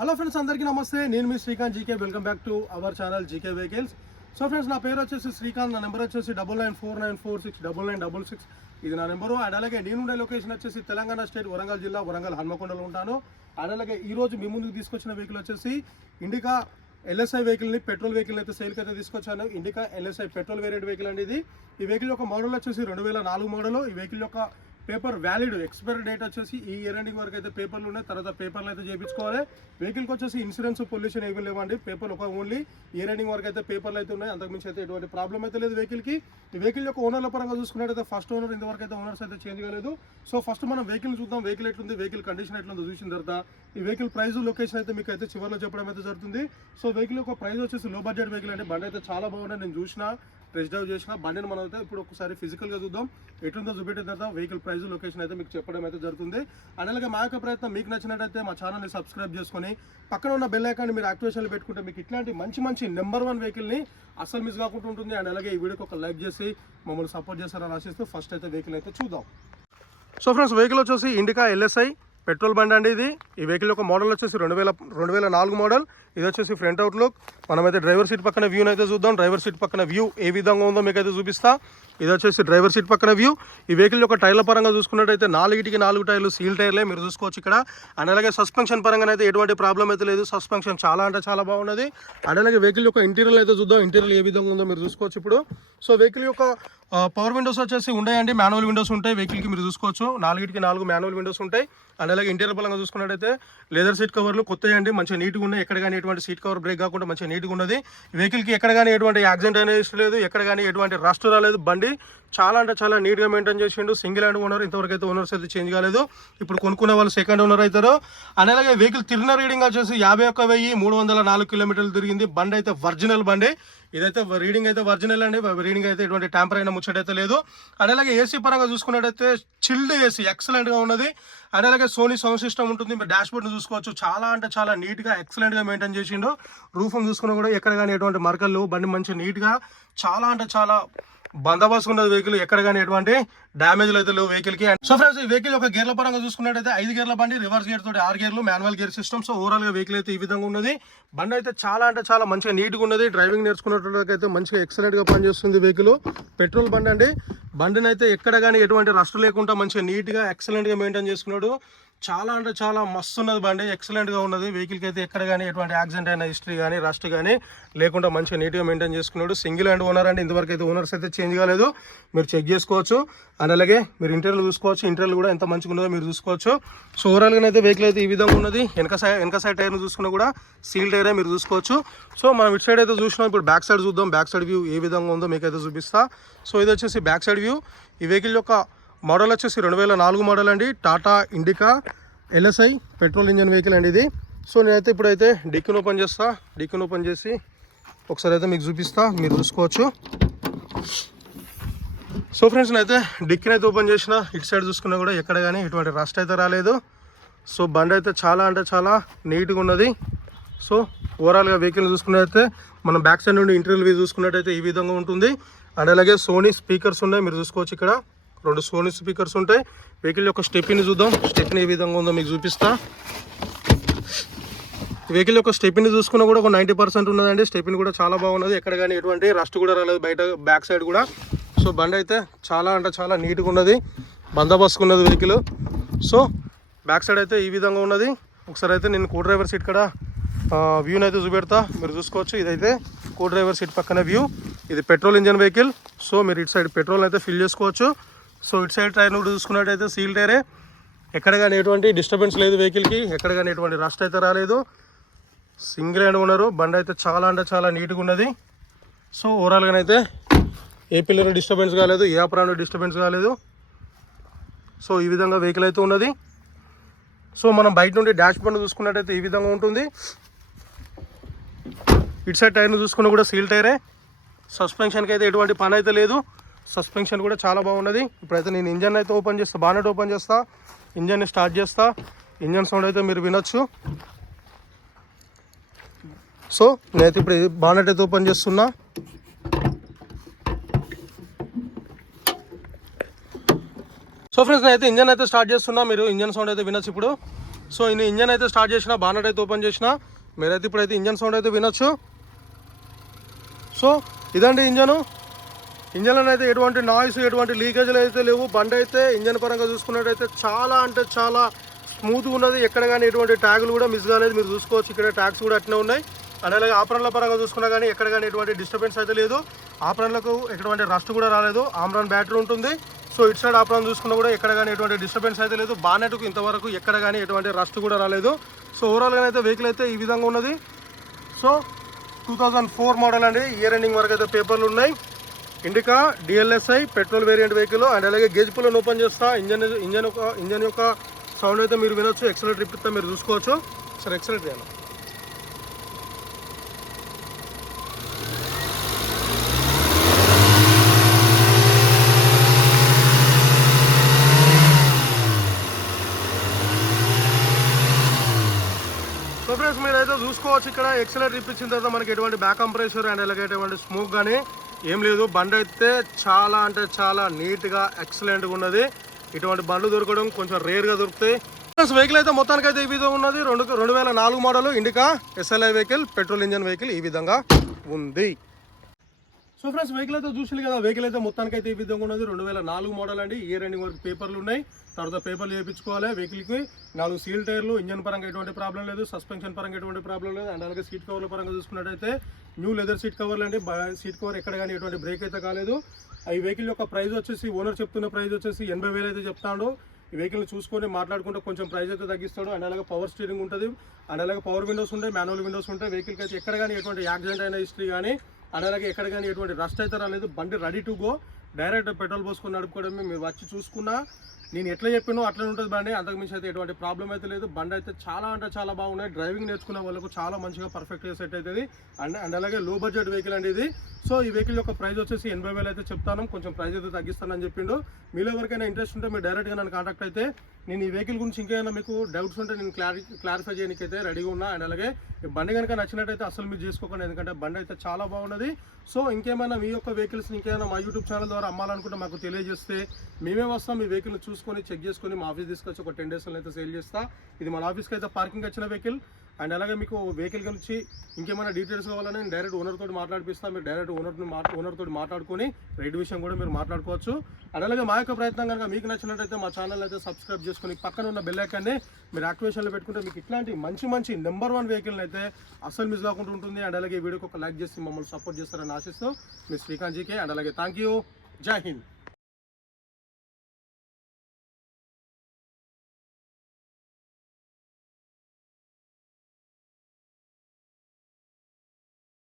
Hello friends, అందరికీ నమస్తే. నేను మీ Srikanth GK. Welcome back to our channel GK vehicles. So friends, నా పేరు వచ్చేసి శ్రీకాంత్. నా నెంబర్ వచ్చేసి 9949469966. ఇది నా నెంబరు. అండ్ అలాగే నేనుండే లొకేషన్ వచ్చేసి తెలంగాణ స్టేట్, వరంగల్ జిల్లా, వరంగల్ హన్మకొండలో ఉంటాను. అండ్ అలాగే ఈరోజు మీ ముందుకు తీసుకొచ్చిన వెహికల్ వచ్చేసి ఇండికా ఎల్ఎస్ఐ వెహికల్ని, పెట్రోల్ వెహికల్ అయితే సేల్కి అయితే తీసుకొచ్చాను. Indica LSI petrol variant vehicle అండి ఇది. ఈ వెహికల్ యొక్క మోడల్ వచ్చేసి 2004 మోడల్. ఈ వెహికల్ యొక్క పేపర్ వ్యాలిడ్, ఎక్స్పైరీ డేట్ వచ్చేసి ఈ ఇయర్ ఎండింగ్ వరకు అయితే పేపర్లు ఉన్నాయి. తర్వాత పేపర్లు అయితే చేయించుకోవాలి. వెహికల్కి వచ్చేసి ఇన్సూరెన్స్, పొల్యూషన్ ఏమీ లేవండి. పేపర్లు ఒక ఓన్లీ ఇయర్ ఎండింగ్ వరకు అయితే పేపర్లు అయితే ఉన్నాయి. అంతకుమించి అయితే ఎటువంటి ప్రాబ్లం అయితే లేదు వెహికల్కి. ఈ వెహికల్ యొక్క ఓనర్ల పరంగా చూసుకున్నట్టయితే ఫస్ట్ ఓనర్ ఇంతవరకు అయితే ఓనర్స్ అయితే చేంజ్ కాలేదు. సో ఫస్ట్ మనం వెహికల్ చూద్దాం. వెహికల్ ఎట్లుంది, వెహికల్ కండిషన్ ఎట్లుందో చూసిన తర్వాత ఈ వెహికల్ ప్రైస్, లొకేషన్ అయితే మీకు అయితే చివరిలో చెప్పడం అయితే జరుగుతుంది. సో వెహికల్ యొక్క ప్రైస్ వచ్చేసి లో బడ్జెట్ వెహికల్ అండి. బండి అయితే చాలా బాగుంది. నేను చూసిన, టెస్ట్ డ్రైవ్ చేసిన బండిని మనం అయితే ఇప్పుడు ఒకసారి ఫిజికల్గా చూద్దాం. ఎట్లుందో చూపెట్టిన తర్వాత వెహికల్ ప్రైస్, లొకేషన్ అయితే మీకు చెప్పడం అయితే జరుగుతుంది. అండ్ అలాగే మా యొక్క ప్రయత్నం మీకు నచ్చినట్టయితే మా ఛానల్ని సబ్స్క్రైబ్ చేసుకొని పక్కన ఉన్న బెల్ ఐకాన్ని మీరు యాక్టివేషన్లో పెట్టుకుంటే మీకు ఇట్లాంటి మంచి నెంబర్ 1 వెహికల్ని అస్సలు మిస్ కాకుండా ఉంటుంది. అండ్ అలాగే ఈ వీడియోకి ఒక లైక్ చేసి మమ్మల్ని సపోర్ట్ చేస్తారని ఆశిస్తూ ఫస్ట్ అయితే వెహికల్ అయితే చూద్దాం. సో ఫ్రెండ్స్, వెహికల్ వచ్చేసి ఇండికా ఎల్ఎస్ఐ పెట్రోల్ బండి అండి ఇది. ఈ వెహికల్ యొక్క మోడల్ వచ్చేసి 2004 మోడల్. ఇది వచ్చేసి ఫ్రంట్ అవుట్లుక్. మనమైతే డ్రైవర్ సీట్ పక్కన వ్యూని అయితే చూద్దాం. డ్రైవర్ సీట్ పక్కన వ్యూ ఏ విధంగా ఉందో మీకు అయితే చూపిస్తా. ఇది వచ్చేసి డ్రైవర్ సీట్ పక్కన వ్యూ. ఈ వెహికల్ యొక్క టైర్ల పరంగా చూసుకున్నట్టయితే 4 టైర్లు సీల్ టైర్లే మీరు చూసుకోవచ్చు ఇక్కడ. అండ్ అలాగే సస్పెన్షన్ పరంగా అయితే ఎటువంటి ప్రాబ్లం అయితే లేదు. సస్పెన్షన్ చాలా అంటే చాలా బాగున్నది. అండ్ అలాగే వెహికల్ యొక్క ఇంటీరియర్ అయితే చూద్దాం. ఇంటీరియర్ ఏ విధంగా ఉందో మీరు చూసుకోవచ్చు ఇప్పుడు. సో వెహికల్ యొక్క పవర్ విండోస్ వచ్చేసి ఉన్నాయండి. మాన్యువల్ విండోస్ ఉంటాయి వెహికల్కి, మీరు చూసుకోవచ్చు. 4 మాన్యువల్ విండోస్ ఉంటాయి. అండ్ అలాగే ఇంటీరియర్ పరంగా చూసుకున్నట్టయితే లెదర్ సీట్ కవర్లు కొత్తవి అండి, మంచిగా నీట్గా ఉన్నాయి. ఎక్కడ కానీ ఎటువంటి సీట్ కవర్ బ్రేక్ కాకుండా మంచిగా నీట్గా ఉన్నది. వెహికల్కి ఎక్కడ కానీ ఎటువంటి యాక్సిడెంట్ అనేది లేదు, ఎక్కడ కానీ ఎటువంటి రస్ట్ రాలేదు. బండి చాలా అంటే చాలా నీట్గా మెయింటైన్ చేసిండు. సింగిల్ హ్యాండ్ ఓనర్, ఇంతవరకు అయితే ఓనర్స్ అయితే చేంజ్ కాలేదు. ఇప్పుడు కొనుక్కునే వాళ్ళు సెకండ్ ఓనర్ అవుతారు. అండ్ అలాగే వెహికల్ తిరిగిన రీడింగ్ వచ్చేసి 51,304 కిలోమీటర్లు తిరిగింది. బండి అయితే ఒరిజినల్ బండి. ఇదైతే రీడింగ్ అయితే ఒరిజినల్ అండి. రీడింగ్ అయితే ఎటువంటి ట్యాంపర్ అయినా ముచ్చటైతే లేదు. అండ్ అలాగే ఏసీ పరంగా చూసుకున్నట్టయితే చిల్డ్ ఏసీ ఎక్సలెంట్గా ఉన్నది. అండ్ అలాగే సోనీ సౌండ్ సిస్టమ్ ఉంటుంది. మీరు డాష్ బోర్డ్ని చూసుకోవచ్చు. చాలా అంటే చాలా నీట్గా ఎక్సలెంట్గా మెయింటైన్ చేసిండు. రూఫ్ చూసుకున్నా కూడా ఎక్కడ కానీ ఎటువంటి మరకలు, బండి మంచి నీట్గా చాలా అంటే చాలా బందోబస్తు ఉన్నది వెహికల్. ఎక్కడ కానీ ఎటువంటి డ్యామేజ్లు అయితే లేవు వెహికల్కి. సో ఫ్రెండ్స్, ఈ వెహికల్ ఒక గేర్ల పరంగా చూసుకున్నట్టయితే 5 గేర్ల బండి, రివర్స్ గేర్ తోటి 6 గేర్లు, manual gear system. So overall గా వెహికల్ అయితే ఈ విధంగా ఉన్నది. బండి అయితే చాలా అంటే చాలా మంచిగా నీట్గా ఉన్నది. డ్రైవింగ్ నేర్చుకున్నట్లయితే మంచిగా ఎక్సలెంట్ గా పనిచేస్తుంది వెహికల్. పెట్రోల్ బండి అండి. బండిని అయితే ఎక్కడ కానీ ఎటువంటి రస్ట్ లేకుండా మంచిగా నీట్గా ఎక్సలెంట్ గా మెయింటైన్ చేసుకున్నాడు. చాలా అంటే చాలా మస్తు ఉన్నది బండి, ఎక్సలెంట్గా ఉన్నది. వెహికల్కి అయితే ఎక్కడ కానీ ఎటువంటి యాక్సిడెంట్ అయిన హిస్టరీ కానీ రస్ట్ కానీ లేకుండా మంచిగా నీట్గా మెయింటైన్ చేసుకున్నాడు. సింగిల్ హ్యాండ్ ఓనర్ అండి. ఇంతవరకు అయితే ఓనర్స్ అయితే చేంజ్ కాలేదు. మీరు చెక్ చేసుకోవచ్చు. అండ్ అలాగే మీరు ఇంటీరియర్ చూసుకోవచ్చు. ఇంటీరియర్ కూడా ఎంత మంచిగా ఉన్నదో మీరు చూసుకోవచ్చు. సో ఓవరాల్గా అయితే వెహికల్ అయితే ఈ విధంగా ఉన్నది. వెనక సైడ్ టైర్ను చూసుకున్నా కూడా సీల్ టైరే మీరు చూసుకోవచ్చు. సో మనం ఇటు సైడ్ అయితే చూసినాం. ఇప్పుడు బ్యాక్ సైడ్ చూద్దాం. బ్యాక్ సైడ్ వ్యూ ఏ విధంగా ఉందో మీకు అయితే చూపిస్తా. సో ఇది వచ్చేసి బ్యాక్ సైడ్ వ్యూ. ఈ వెహికల్ యొక్క మోడల్ వచ్చేసి 2004 మోడల్ అండి. Tata indica LSI petrol engine vehicle అండి ఇది. సో నేనైతే ఇప్పుడైతే డిక్కీని ఓపెన్ చేస్తా. డిక్కీని ఓపెన్ చేసి ఒకసారి అయితే మీకు చూపిస్తా, మీరు చూసుకోవచ్చు. సో ఫ్రెండ్స్, నేనైతే డిక్కీని అయితే ఓపెన్ చేసిన. ఇటు సైడ్ చూసుకున్నా కూడా ఎక్కడ కానీ ఎటువంటి రస్ట్ అయితే రాలేదు. సో బండి అయితే చాలా అంటే చాలా నీట్గా ఉన్నది. సో ఓవరాల్గా వెహికల్ చూసుకున్నట్టయితే మనం బ్యాక్ సైడ్ నుండి ఇంటీరియర్ వ్యూ చూసుకున్నట్టయితే ఈ విధంగా ఉంటుంది. అండ్ అలాగే సోనీ స్పీకర్స్ ఉన్నాయి, మీరు చూసుకోవచ్చు. ఇక్కడ 2 సోనీ స్పీకర్స్ ఉంటాయి. వెహికల్ యొక్క స్టెప్ని చూద్దాం. స్టెప్ని ఏ విధంగా ఉందో మీకు చూపిస్తా. వెహికల్ యొక్క స్టెప్ని చూసుకున్నా కూడా ఒక 90% ఉన్నదండి. స్టెప్ని కూడా చాలా బాగున్నది. ఎక్కడ కానీ ఎటువంటి రస్ట్ కూడా రాలేదు బయట, బ్యాక్ సైడ్ కూడా. సో బండి అయితే చాలా అంటే చాలా నీట్గా ఉన్నది, బందోబస్తు ఉన్నది వెహికల్. సో బ్యాక్ సైడ్ అయితే ఈ విధంగా ఉన్నది. ఒకసారి అయితే నేను కో డ్రైవర్ సీట్ కూడా వ్యూని అయితే చూపెడతా, మీరు చూసుకోవచ్చు. ఇదైతే కో డ్రైవర్ సీట్ పక్కన వ్యూ. ఇది పెట్రోల్ ఇంజన్ వెహికల్. సో మీరు ఇటు సైడ్ పెట్రోల్ అయితే ఫిల్ చేసుకోవచ్చు. సో ఇటు సైడ్ టైర్ కూడా చూసుకున్నట్టయితే సీల్ టైరే. ఎక్కడ కానీ ఎటువంటి డిస్టర్బెన్స్ లేదు వెహికల్కి. ఎక్కడ కానీ ఎటువంటి రస్ట్ అయితే రాలేదు. సింగిల్ హ్యాండ్ ఉన్నారు. బండి అయితే చాలా అంటే చాలా నీట్గా ఉన్నది. సో ఓవరాల్గానైతే ఏ పిల్లర్ డిస్టర్బెన్స్ కాలేదు, ఏ అప్రాండ్ డిస్టర్బెన్స్ కాలేదు. సో ఈ విధంగా వెహికల్ అయితే ఉన్నది. సో మనం బయట నుండి డాష్ బోర్డ్ చూసుకున్నట్టయితే ఈ విధంగా ఉంటుంది. ఇటు సైడ్ టైర్ను చూసుకున్నా కూడా సీల్ టైరే. సస్పెన్షన్కి అయితే ఎటువంటి పని అయితే లేదు. సస్పెన్షన్ కూడా చాలా బాగున్నది. ఇప్పుడైతే నేను ఇంజన్ అయితే ఓపెన్ చేస్తా, బానెట్ ఓపెన్ చేస్తా, ఇంజన్ని స్టార్ట్ చేస్తా. ఇంజన్ సౌండ్ అయితే మీరు వినొచ్చు. సో నేనైతే ఇప్పుడు బానెట్ అయితే ఓపెన్ చేస్తున్నా. సో ఫ్రెండ్స్, నేనైతే ఇంజన్ అయితే స్టార్ట్ చేస్తున్నా. మీరు ఇంజన్ సౌండ్ అయితే వినొచ్చు ఇప్పుడు. సో ఈ ఇంజన్ అయితే స్టార్ట్ చేసిన, బానెట్ అయితే ఓపెన్ చేసిన, మీరైతే ఇప్పుడైతే ఇంజన్ సౌండ్ అయితే వినొచ్చు. సో ఇదండి ఇంజన్లో అయితే ఎటువంటి నాయిస్, ఎటువంటి లీకేజ్లు అయితే లేవు. బండి అయితే ఇంజన్ పరంగా చూసుకున్నట్టయితే చాలా అంటే చాలా స్మూత్గా ఉన్నది. ఎక్కడ కానీ ఎటువంటి ట్యాగులు కూడా మిస్ కాలేదు, మీరు చూసుకోవచ్చు. ఇక్కడ ట్యాగ్స్ కూడా అట్నే ఉన్నాయి. అండ్ అలాగే ఆపరణల పరంగా చూసుకున్నా కానీ ఎక్కడ కానీ ఎటువంటి డిస్టర్బెన్స్ అయితే లేదు. ఆపరణలకు ఎటువంటి రస్ట్ కూడా రాలేదు. ఆమ్రాన్ బ్యాటరీ ఉంటుంది. సో ఇటు సైడ్ ఆపరణ చూసుకున్నా కూడా ఎక్కడ కానీ ఎటువంటి డిస్టర్బెన్స్ అయితే లేదు. బానెట్కు ఇంతవరకు ఎక్కడ కానీ ఎటువంటి రస్ట్ కూడా రాలేదు. సో ఓవరాల్గా అయితే వెహికల్ అయితే ఈ విధంగా ఉన్నది. సో 2004 మోడల్ అండి. ఇయర్ ఎండింగ్ వరకు అయితే పేపర్లు ఉన్నాయి. Indica DLSI petrol variant vehicle. And అలాగే గేజ్ పుల్లను ఓపెన్ చేస్తా. ఇంజన్ యొక్క సౌండ్ అయితే మీరు వినొచ్చు. ఎక్సలరేటర్ ఇప్పిస్తే మీరు చూసుకోవచ్చు. సరే ఎక్సలరేటర్ చేయాలి. సో ఫ్రెండ్స్ మీరైతే చూసుకోవచ్చు. ఇక్కడ ఎక్సలరేటర్ ఇప్పించిన తర్వాత మనకి ఎటువంటి బ్యాక్ కంప్రెషర్ అండ్ అలాగే ఎటువంటి స్మోక్ కానీ ఏం లేదు. బండి అయితే చాలా అంటే చాలా నీట్గా ఎక్సలెంట్గా ఉన్నది. ఇటువంటి బండ్లు దొరకడం కొంచెం రేర్గా దొరుకుతాయి. ఫ్రెండ్స్ వెహికల్ అయితే మొత్తానికి అయితే ఈ విధంగా ఉన్నది. 2004 model indica SLI vehicle, petrol engine vehicle ఈ విధంగా ఉంది. సో ఫ్రెండ్స్ వెహికల్ అయితే చూసారు కదా. వెహికల్ అయితే మొత్తానికి అయితే ఈ విధంగా ఉన్నది. 2004 మోడల్ అండి. ఇయర్ ఎండింగ్ వరకు పేపర్లు ఉన్నాయి. తర్వాత పేపర్లు చేయించుకోవాలి. వెహికల్కి 4 సీల్ టైర్లు, ఇంజన్ పరంగా ఎటువంటి ప్రాబ్లం లేదు, సస్పెన్షన్ పరంగా ఎటువంటి ప్రాబ్లం లేదు. అండ్ అలాగే సీట్ కవర్ల పరంగా చూసుకున్నట్టయితే న్యూ లెదర్ సీట్ కవర్లు అండి. సీట్ కవర్ ఎక్కడ కానీ ఎటువంటి బ్రేక్ అయితే కాలేదు. ఈ వెహికల్ యొక్క ప్రైస్ వచ్చేసి ఓనర్ చెప్తున్న ప్రైస్ వచ్చేసి 80,000 అయితే చెప్తాడు. ఈ వెహికల్ని చూసుకొని మాట్లాడుకుంటే కొంచెం ప్రైస్ అయితే తగ్గిస్తాడు. అండ్ అలాగే పవర్ స్టీరింగ్ ఉంటుంది. అండ్ అలాగే పవర్ విండోస్ ఉంటాయి, మాన్యువల్ విండోస్ ఉంటాయి. వెహికల్కి అయితే ఎక్కడ కానీ ఎటువంటి యాక్సిడెంట్ అయిన హిస్టరీ కానీ అండ్ అలాగే ఎక్కడ కానీ ఎటువంటి రస్ట్ అయితే రాలేదు. బండి ready to go. Direct petrol పోసుకొని నడుపుకోవడమే. మీరు వచ్చి చూసుకున్నా నేను ఎట్లా చెప్పానో అట్లనే ఉంటుంది బండి. అంతకుమించి అయితే ఎటువంటి ప్రాబ్లం అయితే లేదు. బండి అయితే చాలా అంటే చాలా బాగున్నాయి. డ్రైవింగ్ నేర్చుకునే వాళ్ళకు చాలా మంచిగా పర్ఫెక్ట్గా సెట్ అవుతుంది. అండ్ అలాగే లో బడ్జెట్ వెహికల్ అండి ఇది. సో ఈ వెహికల్ యొక్క ప్రైస్ వచ్చేసి 80,000 అయితే చెప్తాను. కొంచెం ప్రైస్ అయితే తగ్గిస్తానని చెప్పిండు. మీలో ఎవరికైనా ఇంట్రెస్ట్ ఉంటే మీరు డైరెక్ట్గా నన్ను కాంటాక్ట్ అయితే నేను ఈ వెహికల్ గురించి ఇంకేమైనా మీకు డౌట్స్ ఉంటే నేను క్లారిఫై చేయడానికి అయితే రెడీగా ఉన్నా. అండ్ అలాగే ఈ బండి కనుక నచ్చినట్టయితే అసలు మీరు చేసుకోకండి, ఎందుకంటే బండి అయితే చాలా బాగున్నది. సో ఇంకేమైనా మీ యొక్క వెహికల్స్ ఇంకేమైనా మా యూట్యూబ్ ఛానల్ ద్వారా అమ్మాలనుకుంటే మాకు తెలియజేస్తే మేమే వస్తాం. మీ వెహికల్ చూసుకొని చెక్ చేసుకొని మా ఆఫీస్ తీసుకొచ్చి ఒక 10 days అయితే సేల్ చేస్తా. ఇది మన ఆఫీస్కి అయితే పార్కింగ్ వచ్చిన వెహికల్. అండ్ అలాగే మీకు వెహికల్ గురించి ఇంకేమైనా డీటెయిల్స్ కావాలని నేను డైరెక్ట్ ఓనర్ తోటి మాట్లాడిపిస్తాను. మీరు డైరెక్ట్ ఓనర్ తోటి మాట్లాడుకొని రేట్ విషయం కూడా మీరు మాట్లాడుకోవచ్చు. అండ్ అలాగే మా యొక్క ప్రయత్నం కనుక మీకు నచ్చినట్టయితే మా ఛానల్ అయితే సబ్స్క్రైబ్ చేసుకొని పక్కన ఉన్న బెల్ ఐకాన్ని మీరు యాక్టివేషన్లో పెట్టుకుంటే మీకు ఇట్లాంటి మంచి నెంబర్ 1 వెహికల్ని అయితే అస్సలు మిస్ కాకుండా ఉంటుంది. అండ్ అలాగే వీడియోకి ఒక లైక్ చేసి మమ్మల్ని సపోర్ట్ చేస్తారని ఆశిస్తూ మీ శ్రీకాంత్ జీకే. అండ్ అలాగే థ్యాంక్ యూ. జై హింద్.